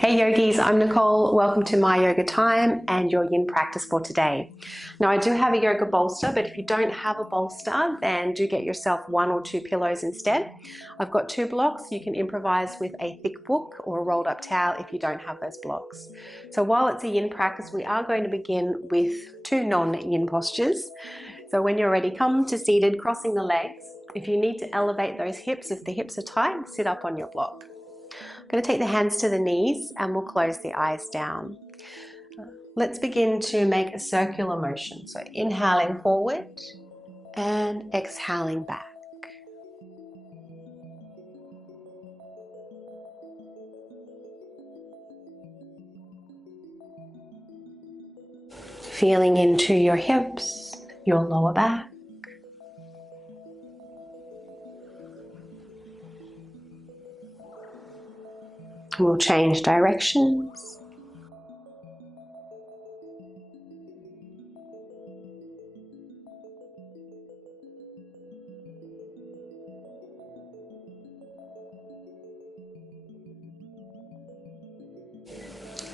Hey yogis, I'm Nicole. Welcome to my yoga time and your yin practice for today. Now I do have a yoga bolster, but if you don't have a bolster, then do get yourself 1 or 2 pillows instead. I've got 2 blocks. You can improvise with a thick book or a rolled up towel if you don't have those blocks. So while it's a yin practice, we are going to begin with 2 non-yin postures. So when you're ready, come to seated, crossing the legs. If you need to elevate those hips, if the hips are tight, sit up on your block. I'm going to take the hands to the knees and we'll close the eyes down. Let's begin to make a circular motion. So inhaling forward and exhaling back. Feeling into your hips, your lower back. We'll change directions.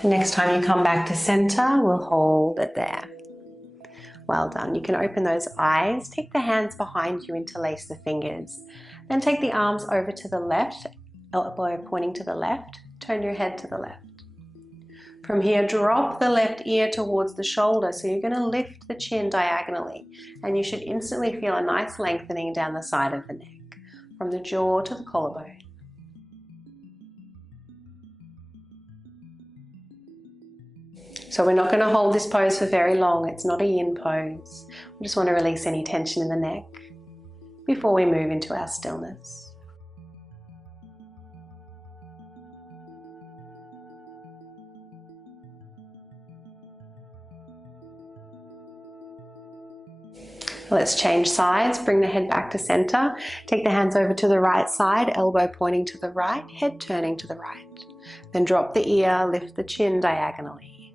The next time you come back to center, we'll hold it there. Well done. You can open those eyes. Take the hands behind you, interlace the fingers. Then take the arms over to the left, elbow pointing to the left. Turn your head to the left. From here, drop the left ear towards the shoulder. So you're going to lift the chin diagonally, and you should instantly feel a nice lengthening down the side of the neck, from the jaw to the collarbone. So we're not going to hold this pose for very long. It's not a yin pose. We just want to release any tension in the neck before we move into our stillness. Let's change sides, bring the head back to center. Take the hands over to the right side, elbow pointing to the right, head turning to the right. Then drop the ear, lift the chin diagonally.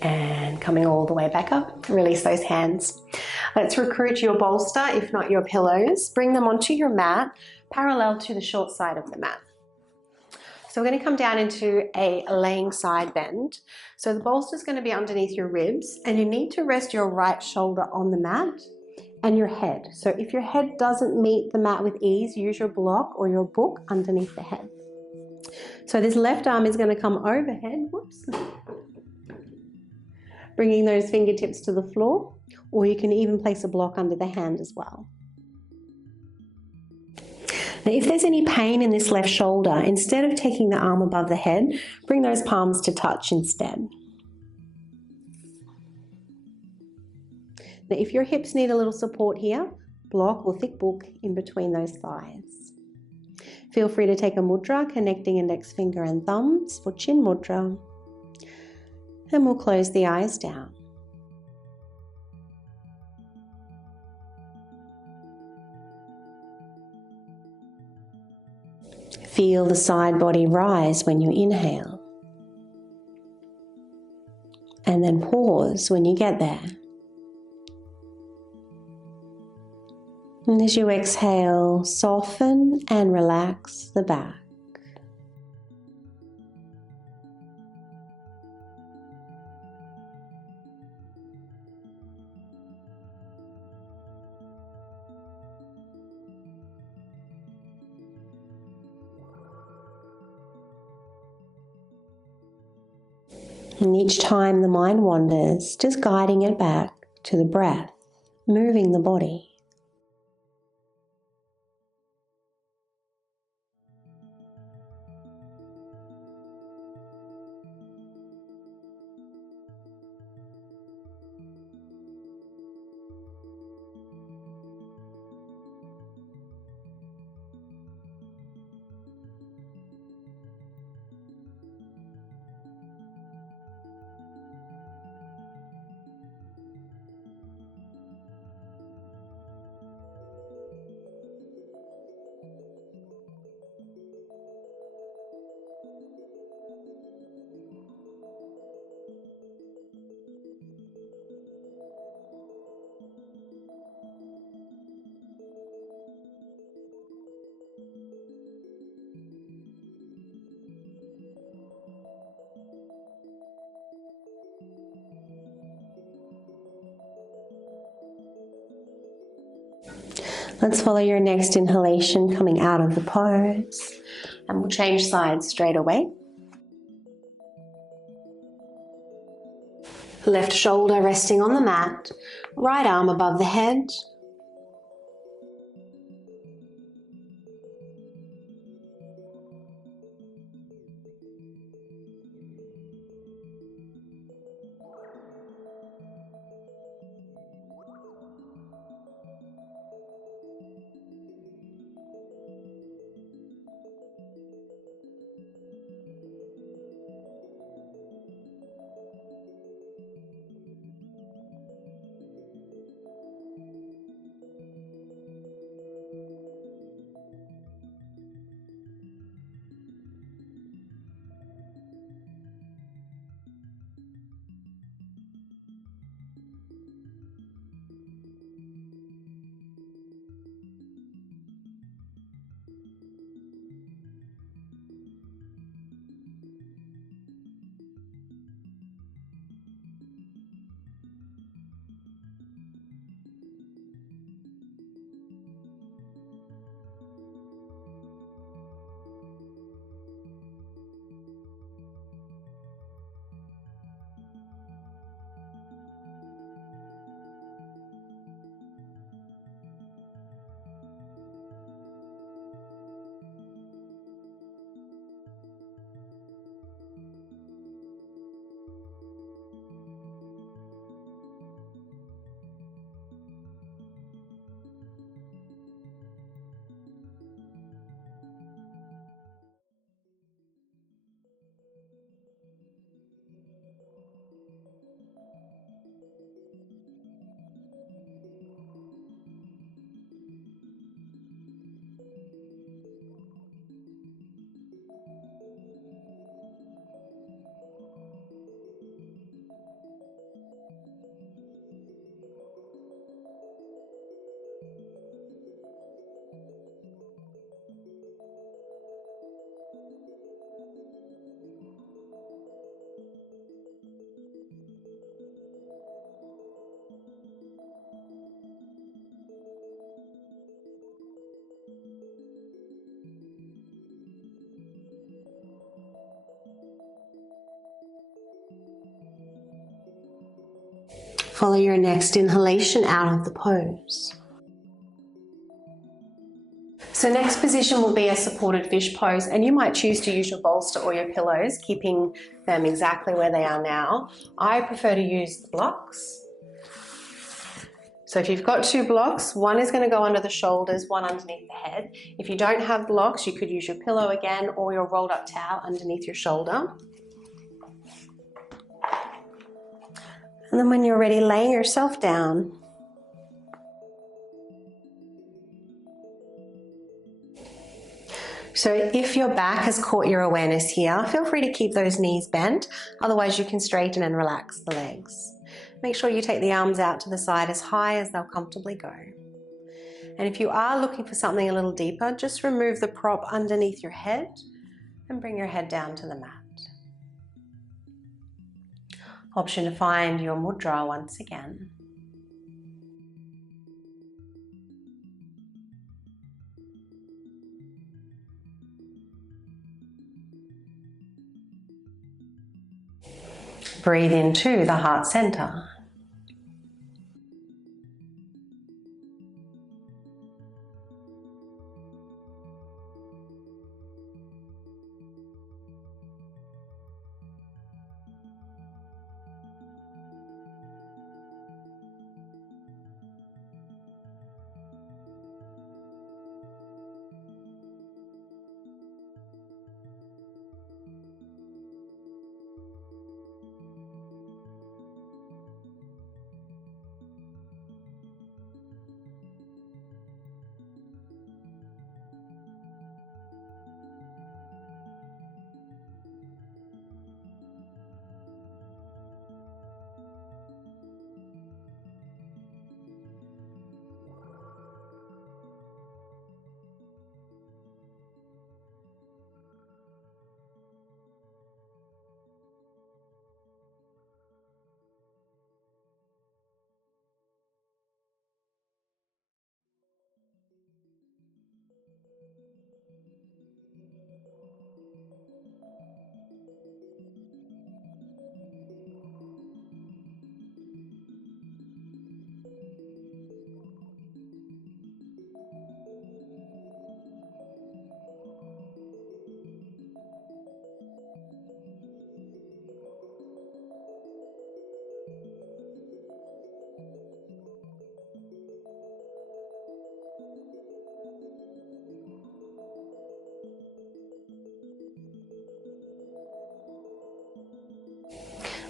And coming all the way back up, release those hands. Let's recruit your bolster, if not your pillows. Bring them onto your mat, parallel to the short side of the mat. So we're going to come down into a laying side bend. So the bolster is going to be underneath your ribs, and you need to rest your right shoulder on the mat and your head. So if your head doesn't meet the mat with ease, use your block or your book underneath the head. So this left arm is going to come overhead. Whoops. Bringing those fingertips to the floor, or you can even place a block under the hand as well. Now, if there's any pain in this left shoulder, instead of taking the arm above the head, bring those palms to touch instead. Now, if your hips need a little support here, block or thick book in between those thighs. Feel free to take a mudra, connecting index finger and thumbs for chin mudra. And we'll close the eyes down. Feel the side body rise when you inhale. And then pause when you get there. And as you exhale, soften and relax the back. And each time the mind wanders, just guiding it back to the breath, moving the body. Let's follow your next inhalation coming out of the pose, and we'll change sides straight away. Left shoulder resting on the mat, right arm above the head. Follow your next inhalation out of the pose. So next position will be a supported fish pose, and you might choose to use your bolster or your pillows, keeping them exactly where they are now. I prefer to use the blocks. So if you've got two blocks, one is going to go under the shoulders, one underneath the head. If you don't have blocks, you could use your pillow again or your rolled up towel underneath your shoulder. And then when you're ready, lay yourself down. So if your back has caught your awareness here, feel free to keep those knees bent. Otherwise, you can straighten and relax the legs. Make sure you take the arms out to the side as high as they'll comfortably go. And if you are looking for something a little deeper, just remove the prop underneath your head and bring your head down to the mat. Option to find your mudra once again. Breathe into the heart center.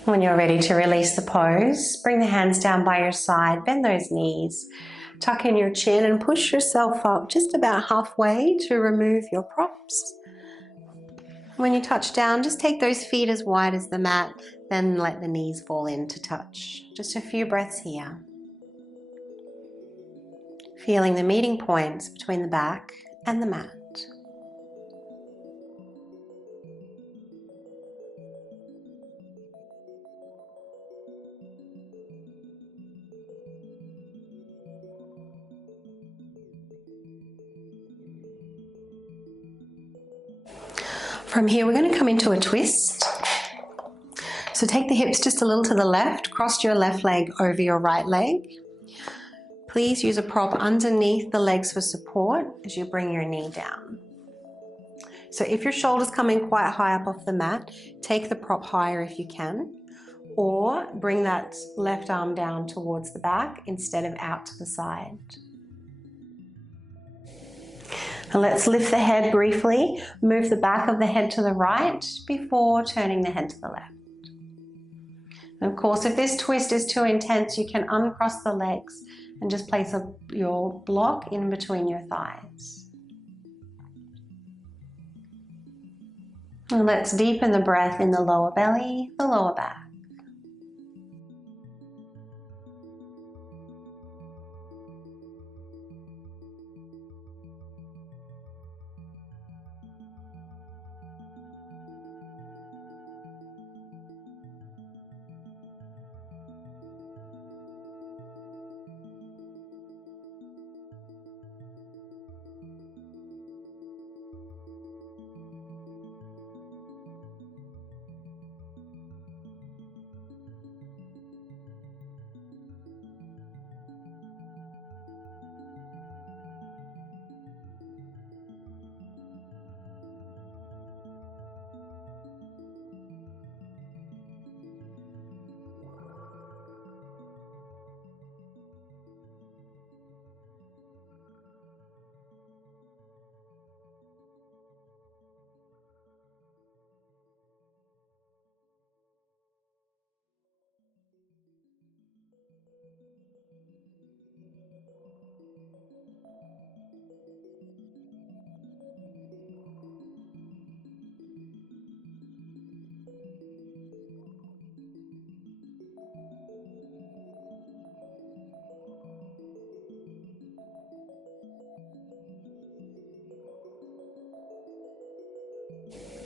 When you're ready to release the pose, bring the hands down by your side, bend those knees, tuck in your chin and push yourself up just about halfway to remove your props. When you touch down, just take those feet as wide as the mat, then let the knees fall in to touch. Just a few breaths here. Feeling the meeting points between the back and the mat. From here, we're going to come into a twist. So take the hips just a little to the left, cross your left leg over your right leg. Please use a prop underneath the legs for support as you bring your knee down. So if your shoulder's coming quite high up off the mat, take the prop higher if you can, or bring that left arm down towards the back instead of out to the side. And let's lift the head briefly, move the back of the head to the right before turning the head to the left. And of course, if this twist is too intense, you can uncross the legs and just place your block in between your thighs. And let's deepen the breath in the lower belly, the lower back.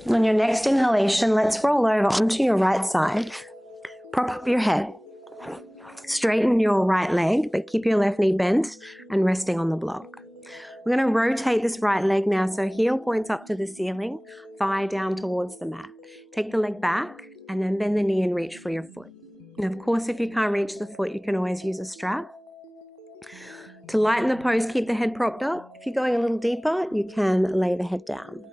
On your next inhalation, let's roll over onto your right side. Prop up your head. Straighten your right leg, but keep your left knee bent and resting on the block. We're going to rotate this right leg now, so heel points up to the ceiling, thigh down towards the mat. Take the leg back and then bend the knee and reach for your foot. And of course, if you can't reach the foot, you can always use a strap. To lighten the pose, keep the head propped up. If you're going a little deeper, you can lay the head down.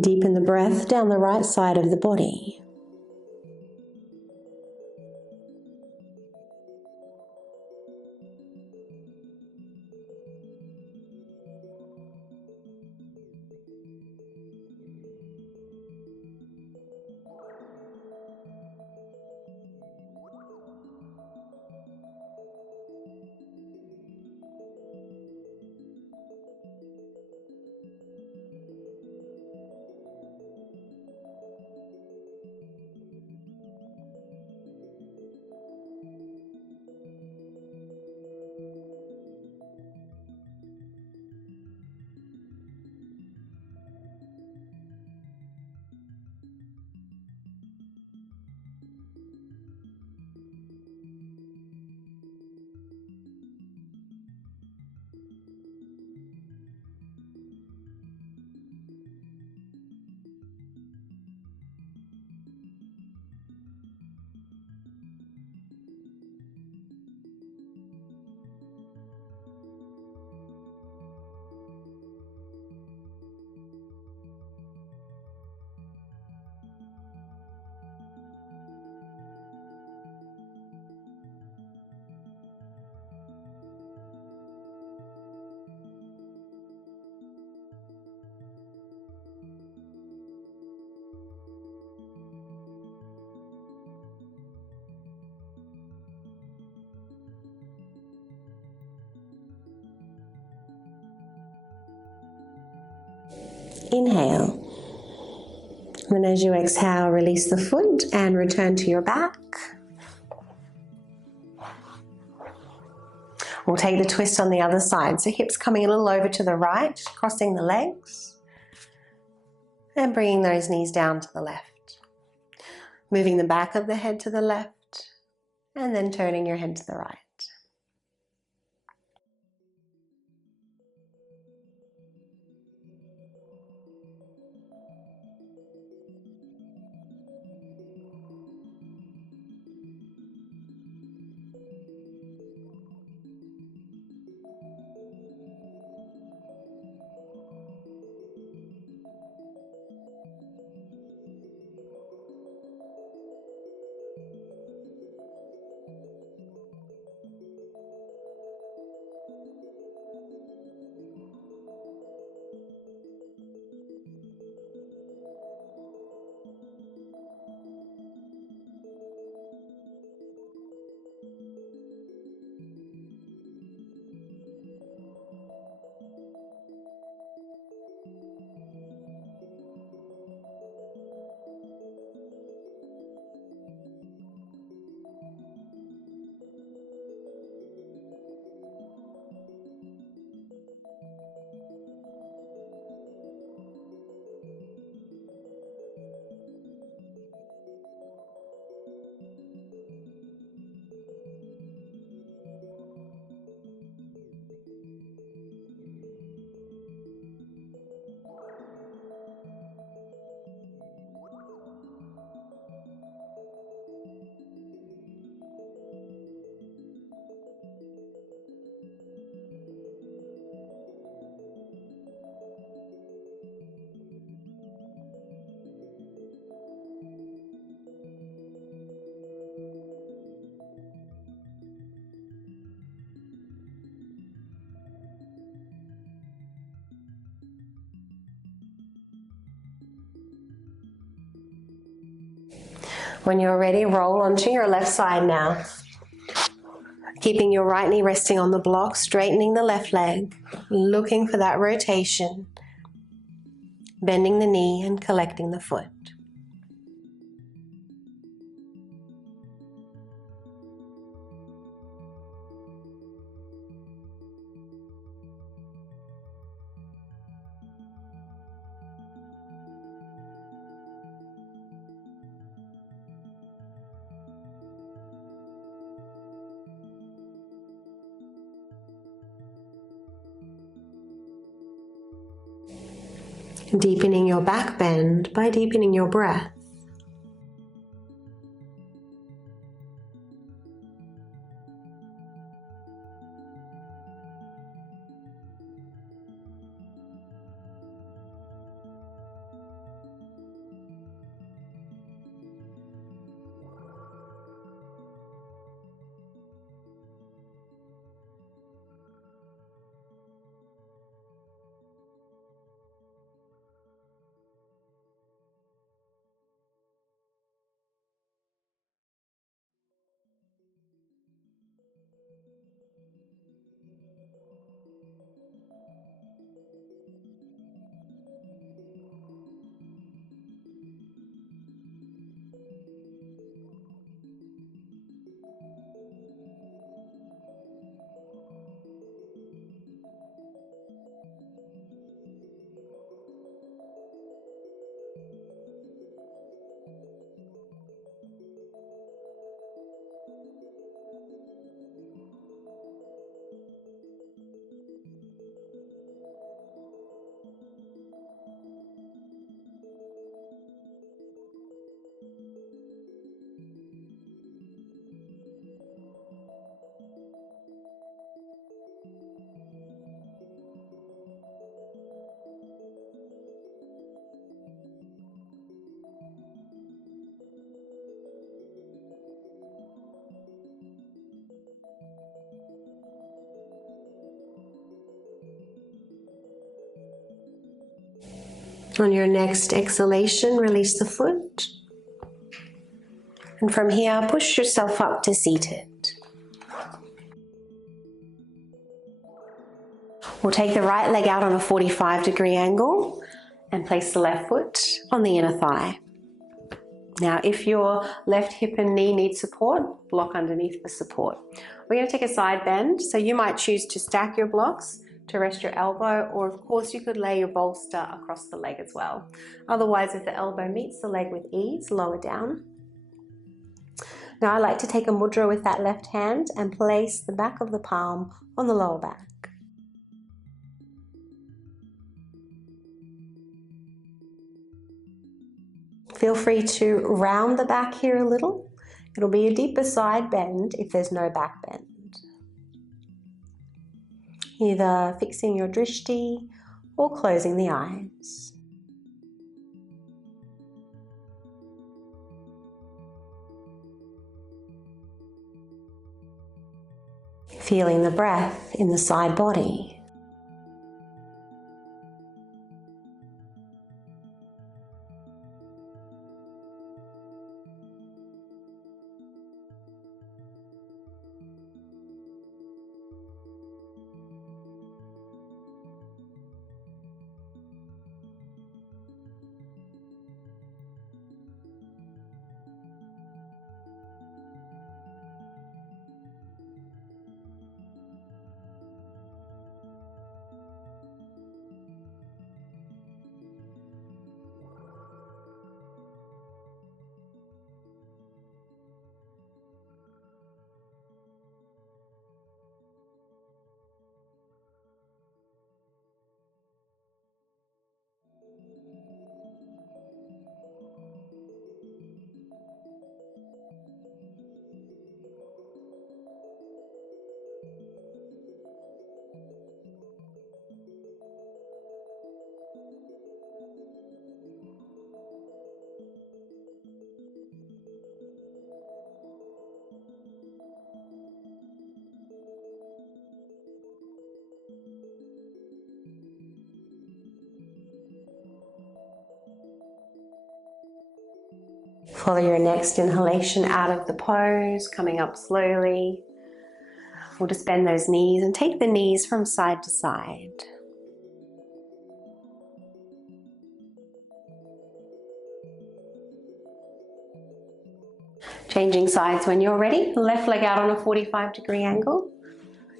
Deepen the breath down the right side of the body. Inhale. Then as you exhale, release the foot and return to your back. We'll take the twist on the other side. So hips coming a little over to the right, crossing the legs, and bringing those knees down to the left. Moving the back of the head to the left, and then turning your head to the right. When you're ready, roll onto your left side now. Keeping your right knee resting on the block, straightening the left leg, looking for that rotation, bending the knee and collecting the foot. Deepening your back bend by deepening your breath. On your next exhalation, release the foot. And from here, push yourself up to seated. We'll take the right leg out on a 45-degree angle And place the left foot on the inner thigh. Now, if your left hip and knee need support, block underneath for support. We're going to take a side bend, so you might choose to stack your blocks to rest your elbow, or of course you could lay your bolster across the leg as well. Otherwise, if the elbow meets the leg with ease, lower down. Now I like to take a mudra with that left hand and place the back of the palm on the lower back. Feel free to round the back here a little. It'll be a deeper side bend if there's no back bend. Either fixing your drishti or closing the eyes. Feeling the breath in the side body. Follow your next inhalation out of the pose, coming up slowly. We'll just bend those knees and take the knees from side to side. Changing sides when you're ready. Left leg out on a 45-degree angle.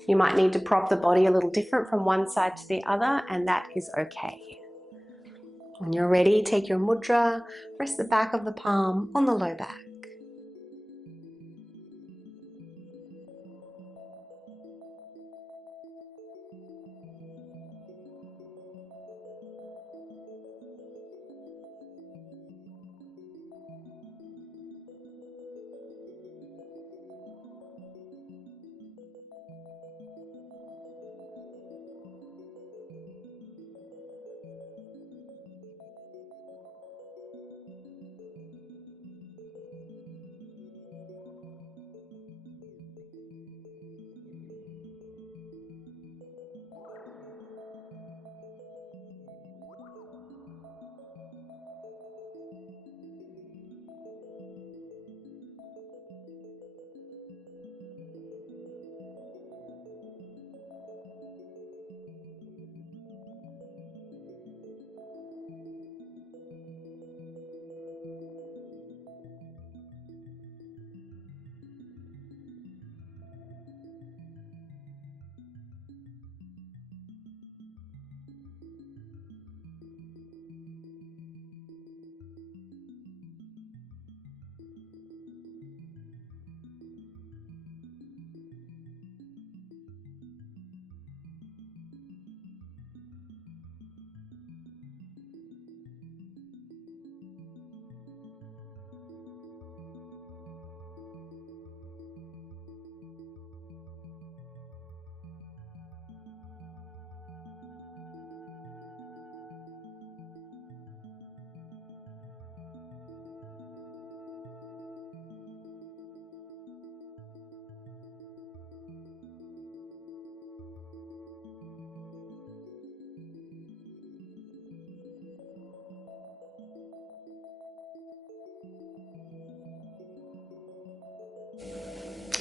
You might need to prop the body a little different from one side to the other, and that is okay. When you're ready, take your mudra, rest the back of the palm on the low back.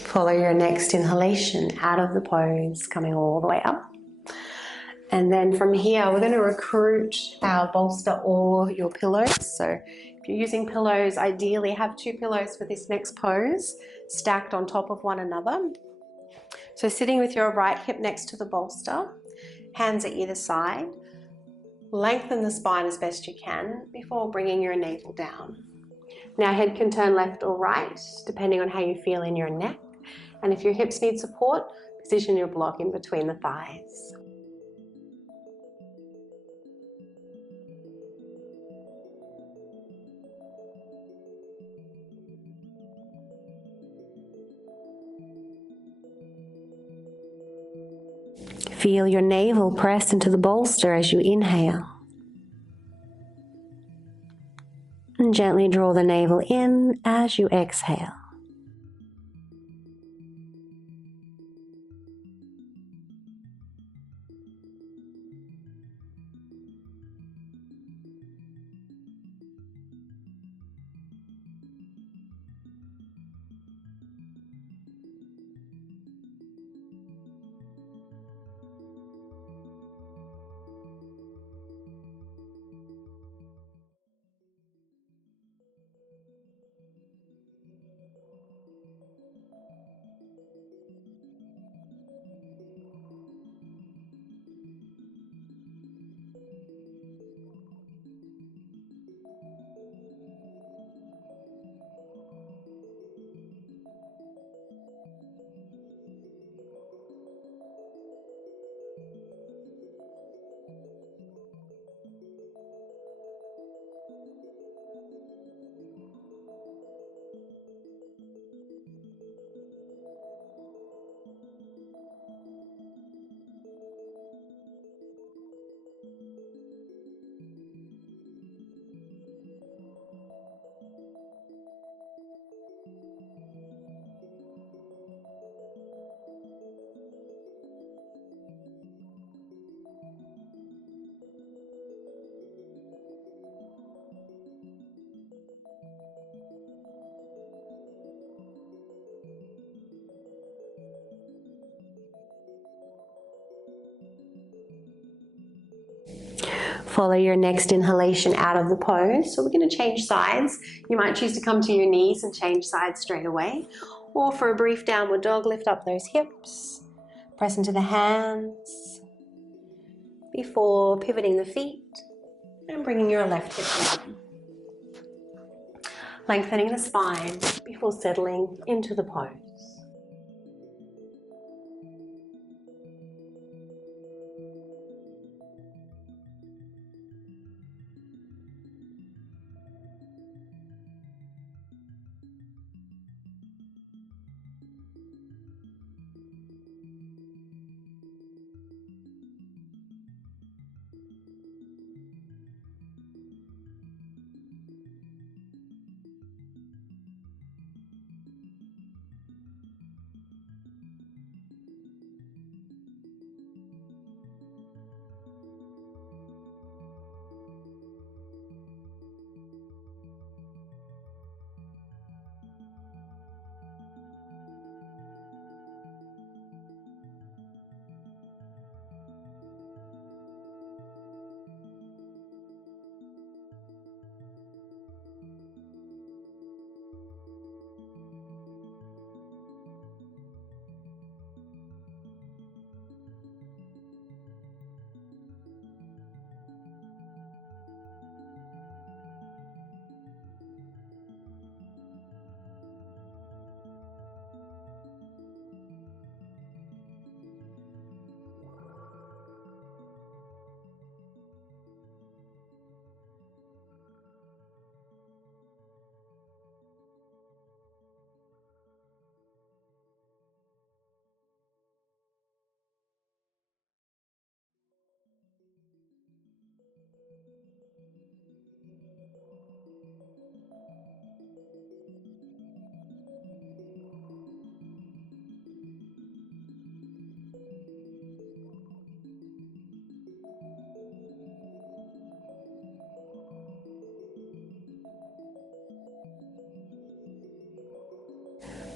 Follow your next inhalation out of the pose, coming all the way up. And then from here, we're going to recruit our bolster or your pillows. So if you're using pillows, ideally have 2 pillows for this next pose, stacked on top of one another. So sitting with your right hip next to the bolster, hands at either side, lengthen the spine as best you can before bringing your navel down. Now head can turn left or right, depending on how you feel in your neck. And if your hips need support, position your block in between the thighs. Feel your navel press into the bolster as you inhale. And gently draw the navel in as you exhale. Follow your next inhalation out of the pose. So we're going to change sides. You might choose to come to your knees and change sides straight away. Or for a brief downward dog, lift up those hips, press into the hands before pivoting the feet and bringing your left hip down. Lengthening the spine before settling into the pose.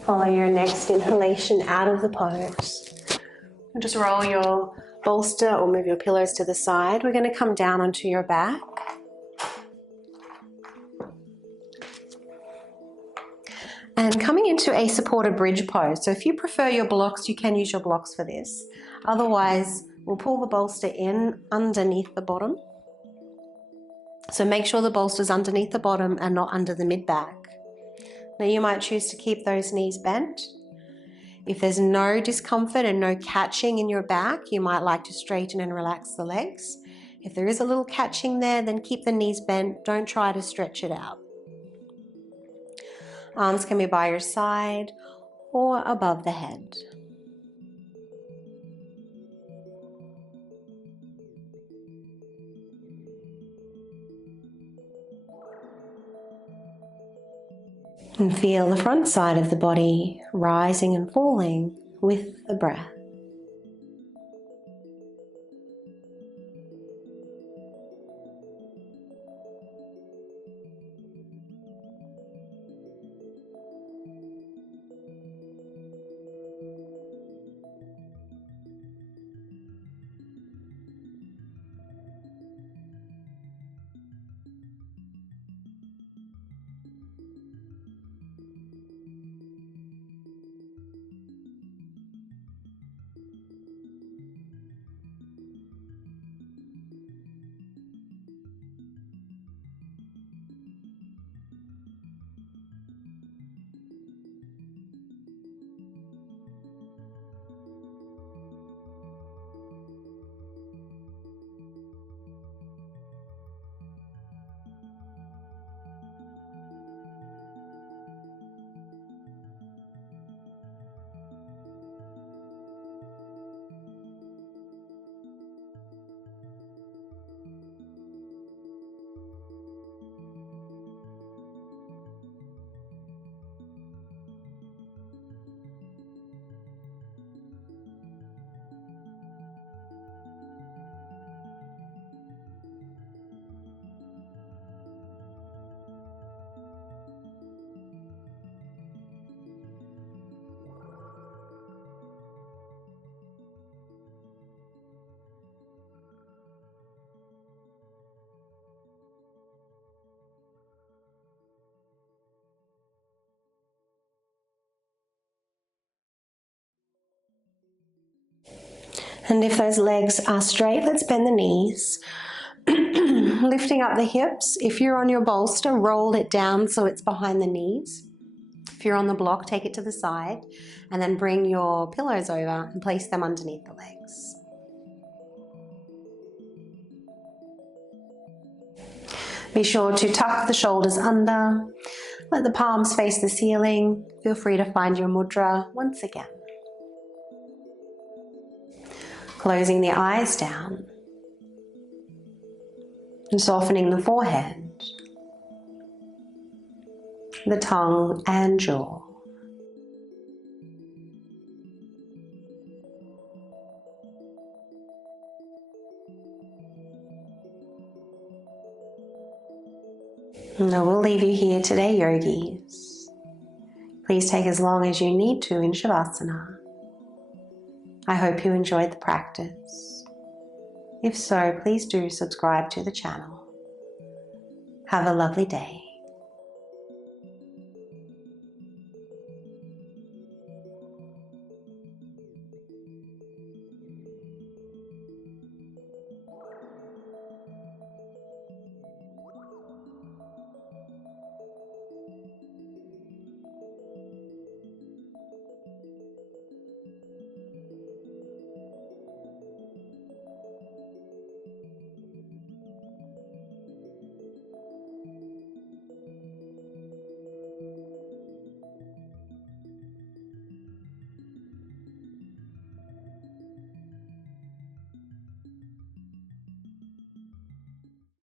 Follow your next inhalation out of the pose. And just roll your bolster or move your pillows to the side. We're going to come down onto your back. And coming into a supported bridge pose. So if you prefer your blocks, you can use your blocks for this. Otherwise, we'll pull the bolster in underneath the bottom. So make sure the bolster's underneath the bottom and not under the mid back. Now you might choose to keep those knees bent. If there's no discomfort and no catching in your back, you might like to straighten and relax the legs. If there is a little catching there, then keep the knees bent. Don't try to stretch it out. Arms can be by your side or above the head. And feel the front side of the body rising and falling with the breath. And if those legs are straight, let's bend the knees. Lifting up the hips. If you're on your bolster, roll it down so it's behind the knees. If you're on the block, take it to the side and then bring your pillows over and place them underneath the legs. Be sure to tuck the shoulders under. Let the palms face the ceiling. Feel free to find your mudra once again. Closing the eyes down and softening the forehead, the tongue and jaw. And I will leave you here today, yogis. Please take as long as you need to in Shavasana. I hope you enjoyed the practice. If so, please do subscribe to the channel. Have a lovely day.